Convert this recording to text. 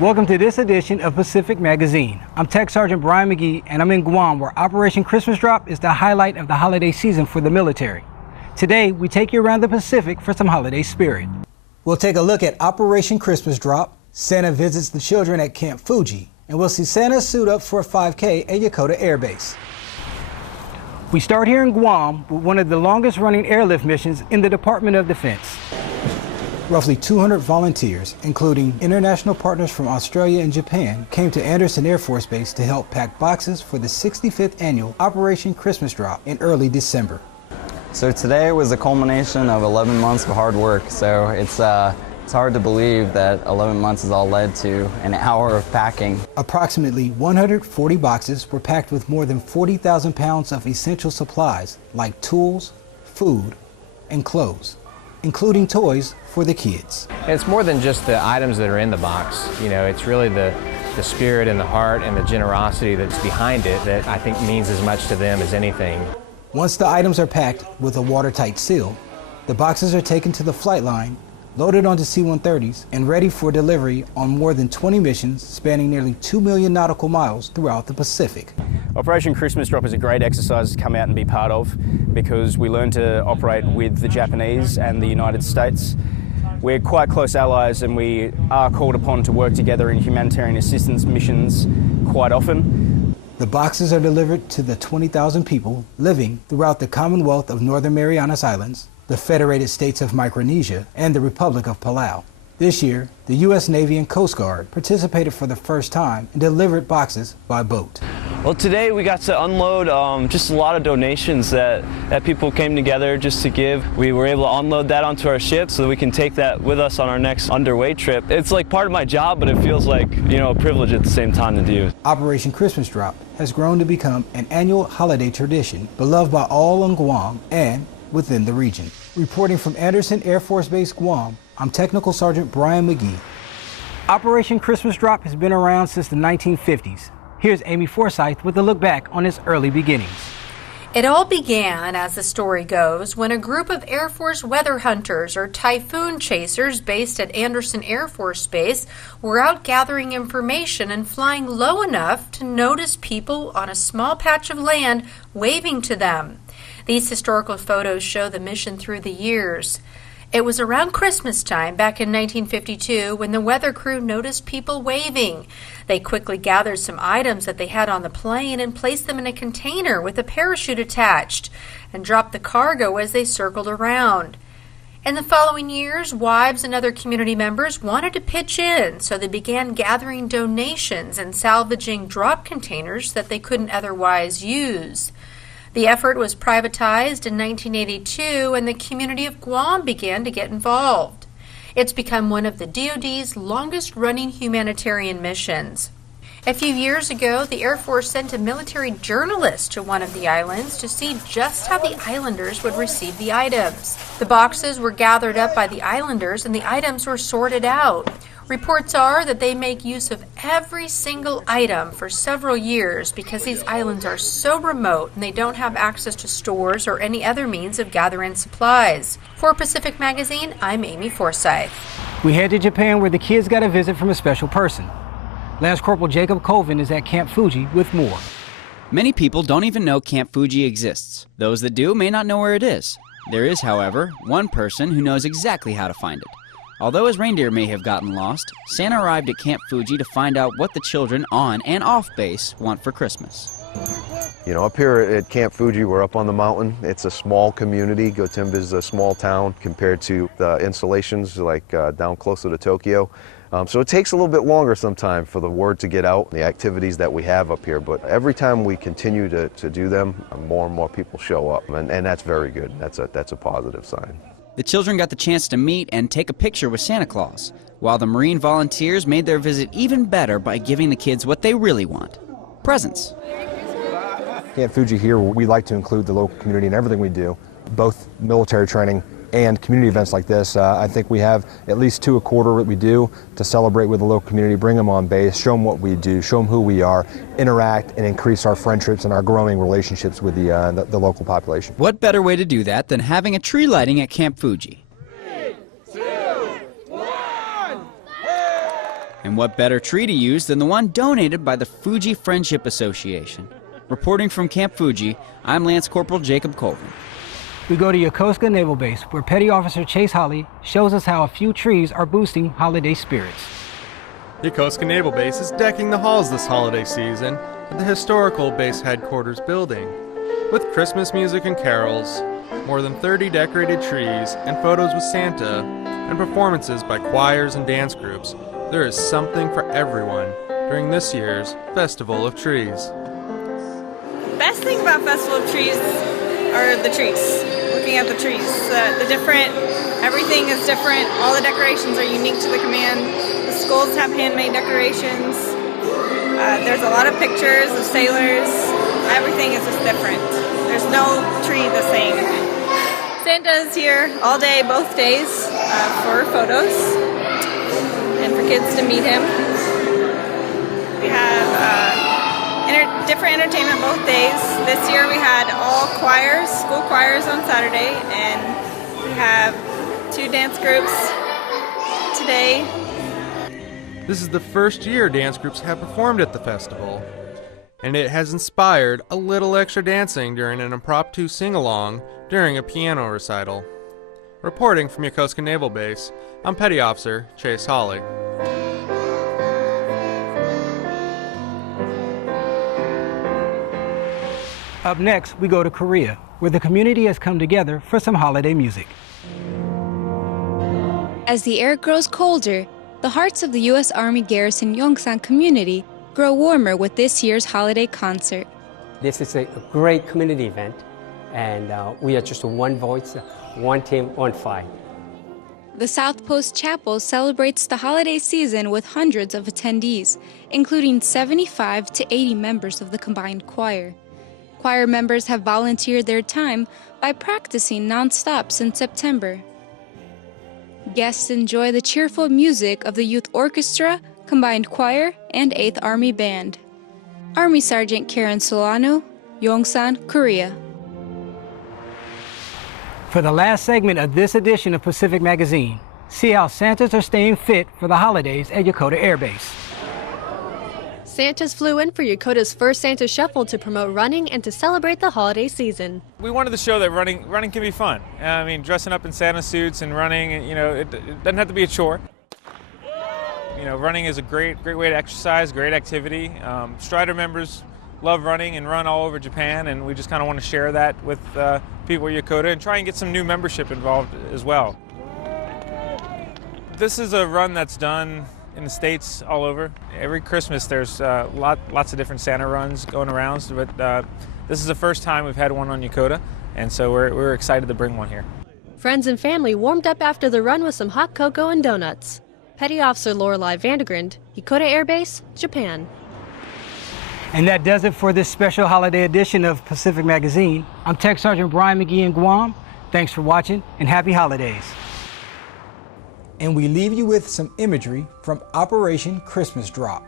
Welcome to this edition of Pacific Magazine. I'm Tech Sergeant Brian Magee, and I'm in Guam, where Operation Christmas Drop is the highlight of the holiday season for the military. Today, we take you around the Pacific for some holiday spirit. We'll take a look at Operation Christmas Drop, Santa visits the children at Camp Fuji, and we'll see Santa suit up for a 5K at Yokota Air Base. We start here in Guam with one of the longest running airlift missions in the Department of Defense. Roughly 200 volunteers, including international partners from Australia and Japan, came to Andersen Air Force Base to help pack boxes for the 65th annual Operation Christmas Drop in early December. So today was the culmination of 11 months of hard work, so it's hard to believe that 11 months has all led to an hour of packing. Approximately 140 boxes were packed with more than 40,000 pounds of essential supplies like tools, food, and clothes, including toys for the kids. It's more than just the items that are in the box. You know, it's really the spirit and the heart and the generosity that's behind it that I think means as much to them as anything. Once the items are packed with a watertight seal, the boxes are taken to the flight line, loaded onto C-130s, and ready for delivery on more than 20 missions spanning nearly 2 million nautical miles throughout the Pacific. Operation Christmas Drop is a great exercise to come out and be part of because we learn to operate with the Japanese and the United States. We're quite close allies and we are called upon to work together in humanitarian assistance missions quite often. The boxes are delivered to the 20,000 people living throughout the Commonwealth of Northern Marianas Islands, the Federated States of Micronesia, and the Republic of Palau. This year, the U.S. Navy and Coast Guard participated for the first time and delivered boxes by boat. Well, today we got to unload just a lot of donations that people came together just to give. We were able to unload that onto our ship so that we can take that with us on our next underway trip. It's like part of my job, but it feels like, you know, a privilege at the same time to do. Operation Christmas Drop has grown to become an annual holiday tradition beloved by all on Guam and within the region. Reporting from Andersen Air Force Base, Guam, I'm Technical Sergeant Brian Magee. Operation Christmas Drop has been around since the 1950s. Here's Amy Forsyth with a look back on its early beginnings. It all began, as the story goes, when a group of Air Force weather hunters or typhoon chasers based at Andersen Air Force Base were out gathering information and flying low enough to notice people on a small patch of land waving to them. These historical photos show the mission through the years. It was around Christmas time back in 1952 when the weather crew noticed people waving. They quickly gathered some items that they had on the plane and placed them in a container with a parachute attached and dropped the cargo as they circled around. In the following years, wives and other community members wanted to pitch in, so they began gathering donations and salvaging drop containers that they couldn't otherwise use. The effort was privatized in 1982 and the community of Guam began to get involved. It's become one of the DoD's longest-running humanitarian missions. A few years ago, the Air Force sent a military journalist to one of the islands to see just how the islanders would receive the items. The boxes were gathered up by the islanders and the items were sorted out. Reports are that they make use of every single item for several years because these islands are so remote and they don't have access to stores or any other means of gathering supplies. For Pacific Magazine, I'm Amy Forsyth. We head to Japan where the kids got a visit from a special person. Lance Corporal Jacob Colvin is at Camp Fuji with more. Many people don't even know Camp Fuji exists. Those that do may not know where it is. There is, however, one person who knows exactly how to find it. Although his reindeer may have gotten lost, Santa arrived at Camp Fuji to find out what the children on and off base want for Christmas. You know, up here at Camp Fuji, we're up on the mountain. It's a small community. Gotemba is a small town compared to the installations like down closer to Tokyo. So it takes a little bit longer sometimes for the word to get out, the activities that we have up here. But every time we continue to do them, more and more people show up. And that's very good. That's a positive sign. The children got the chance to meet and take a picture with Santa Claus, while the Marine volunteers made their visit even better by giving the kids what they really want: presents. Camp Fuji here, we like to include the local community in everything we do, both military training and community events like this. I think we have at least 2 a quarter that we do to celebrate with the local community, bring them on base, show them what we do, show them who we are, interact and increase our friendships and our growing relationships with the local population. What better way to do that than having a tree lighting at Camp Fuji? 3, 2, 1. And what better tree to use than the one donated by the Fuji Friendship Association? Reporting from Camp Fuji, I'm Lance Corporal Jacob Colvin. We go to Yokosuka Naval Base, where Petty Officer Chase Holly shows us how a few trees are boosting holiday spirits. Yokosuka Naval Base is decking the halls this holiday season at the historical base headquarters building. With Christmas music and carols, more than 30 decorated trees, and photos with Santa, and performances by choirs and dance groups, there is something for everyone during this year's Festival of Trees. The best thing about Festival of Trees are the trees. Looking at the trees, everything is different. All the decorations are unique to the command. The skulls have handmade decorations. There's a lot of pictures of sailors. Everything is just different. There's no tree the same. Santa is here all day, both days, for photos and for kids to meet him. We have different entertainment both days. This year we had all choirs, school choirs on Saturday, and we have 2 dance groups today. This is the first year dance groups have performed at the festival, and it has inspired a little extra dancing during an impromptu sing-along during a piano recital. Reporting from Yokosuka Naval Base, I'm Petty Officer Chase Holly. Up next, we go to Korea, where the community has come together for some holiday music. As the air grows colder, the hearts of the U.S. Army Garrison Yongsan community grow warmer with this year's holiday concert. This is a great community event, and we are just one voice, one team, one fight. The South Post Chapel celebrates the holiday season with hundreds of attendees, including 75 to 80 members of the combined choir. Choir members have volunteered their time by practicing non-stop since September. Guests enjoy the cheerful music of the Youth Orchestra, Combined Choir, and 8th Army Band. Army Sergeant Karen Solano, Yongsan, Korea. For the last segment of this edition of Pacific Magazine, see how Santas are staying fit for the holidays at Yokota Air Base. Santas flew in for Yokota's first Santa Shuffle to promote running and to celebrate the holiday season. We wanted to show that running can be fun. I mean, dressing up in Santa suits and running, it doesn't have to be a chore. Running is a great way to exercise, great activity. Strider members love running and run all over Japan, and we just kind of want to share that with people at Yokota and try and get some new membership involved as well. This is a run that's done in the States all over. Every Christmas there's lots of different Santa runs going around, but this is the first time we've had one on Yokota, and so we're excited to bring one here. Friends and family warmed up after the run with some hot cocoa and donuts. Petty Officer Lorelei Vandergrind, Yokota Air Base, Japan. And that does it for this special holiday edition of Pacific Magazine. I'm Tech Sergeant Brian Magee in Guam. Thanks for watching, and happy holidays. And we leave you with some imagery from Operation Christmas Drop.